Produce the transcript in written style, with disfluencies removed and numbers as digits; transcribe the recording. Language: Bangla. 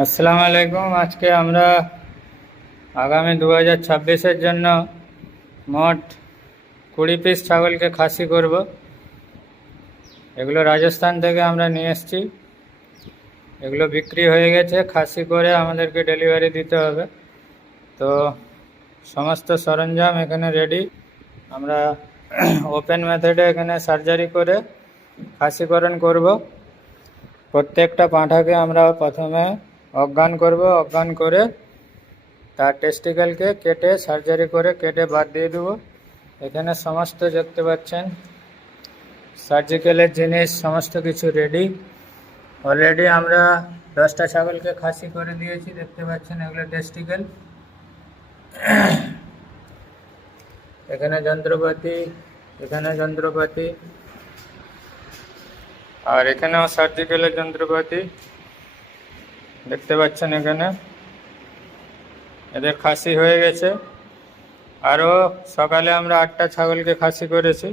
আসসালামু আলাইকুম। আজকে আমরা আগামী 2026-এর জন্য মোট 20 পিস ছাগলকে খাসি করব। এগুলো রাজস্থান থেকে আমরা নিয়ে এসেছি। এগুলো বিক্রি হয়ে গেছে, খাসি করে আমাদেরকে ডেলিভারি দিতে হবে। তো সমস্ত সরঞ্জাম এখানে রেডি। আমরা ওপেন মেথডে এখানে সার্জারি করে খাসিকরণ করব। প্রত্যেকটা পাঁঠাকে আমরা প্রথমে অজ্ঞান করব, অজ্ঞান করে তার টেস্টিক্যালকে কেটে সার্জারি করে কেটে বাদ দিয়ে দেবো। এখানে সমস্ত দেখতে পাচ্ছেন সার্জিক্যালের জিনিস সমস্ত কিছু রেডি। অলরেডি আমরা 10টা ছাগলকে খাসি করে দিয়েছি, দেখতে পাচ্ছেন এগুলো টেস্টিক্যাল। এখানে যন্ত্রপাতি, এখানে যন্ত্রপাতি, আর এখানেও সার্জিক্যালের যন্ত্রপাতি দেখতে পাচ্ছেন। এখানে এদের খাসি হয়ে গেছে। আরও সকালে আমরা 8টা ছাগলকে খাসি করেছি।